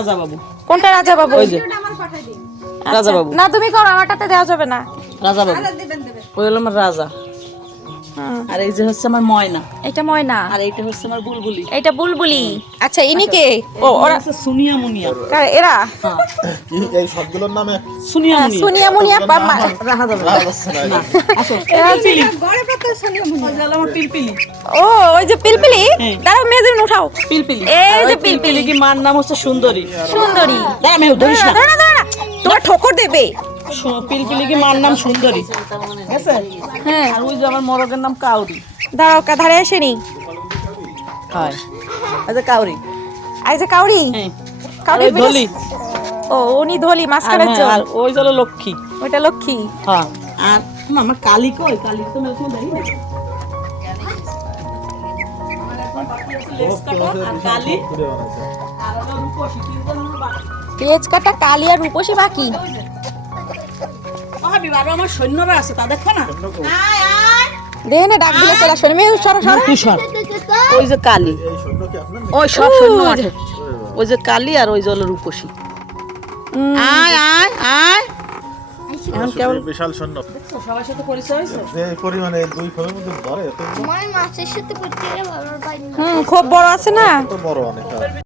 রাজা বাবু। কোনটা রাজা বাবু? ওই যে রাজা বাবু। না তুমি করো, আমারটাতে দেওয়া যাবে না। রাজা বাবু ওই হলো আমার রাজা। আর এই যে হচ্ছে আমার ময়না, এটা ময়না, আর এইটা হচ্ছে আমার বুলবুলি। এটা বুলবুলি। আচ্ছা ইনি কে? ও ওরা সুনিয়া মুনিয়া। এরা এই সবগুলোর নামে সুনিয়া মুনিয়া। সোনিয়া মুনিয়া রাহা যাবে না। না আসো এরা পিলপিলি। ওই যে হলো আমার পিলপিলি। ও ওই যে পিলপিলি, হ্যাঁ। দাঁড়াও মেজে উঠাও। পিলপিলি। এই আর যে ওই পিলপিলি কি মার নাম হচ্ছে সুন্দরী। সুন্দরী। দাঁড়া মেয়ে ধরিস না। দাঁড়া দাঁড়া, তোমার ঠোকর দেবে। পিলপিলি কি মার নাম সুন্দরী, ঠিক আছে? হ্যাঁ আর ওই যে আমার মরগের নাম কাউরি। দাঁড়াও, ধারে আসেনি। হয় আচ্ছা কাউরি। এই যে কাউরি, হ্যাঁ কাউরি আর ওই ধলি। ও উনি ধলি আর মাঝখানের হ্যাঁ, চোখ, আর ওই হলো লক্ষ্মী। ওইটা লক্ষ্মী। হ্যাঁ আর আমার কালী কই? কালী তো মেলকো দেই না। আর কালী আর হলো রূপসী, তিনজন হলো বাকি। তেজ কাটা কালি আর রূপসী বাকি। ভাবি বাবা আমার সৈন্যরা আছে, তা দেখো না। দেখে না ডাক দিলে চলে আসবে। মেয়ে সরো সরো। তুই সর। ওই যে কালী, এই সৈন্য কি আপনার? ওই সব সৈন্য আছে। ওই যে কালী আর ওই যে হলো রূপসী। আয় আয় আয়। এখন কেমন বিশাল সৈন্য সবার সাথে পরিচয় হয়েছে? যে পরিমাণে দুই ফলের মধ্যে ধরে এত আমার মাছের সাথে পড়তে গেলে ভালো পাই না। খুব বড় আছে না। বড় অনেকটা।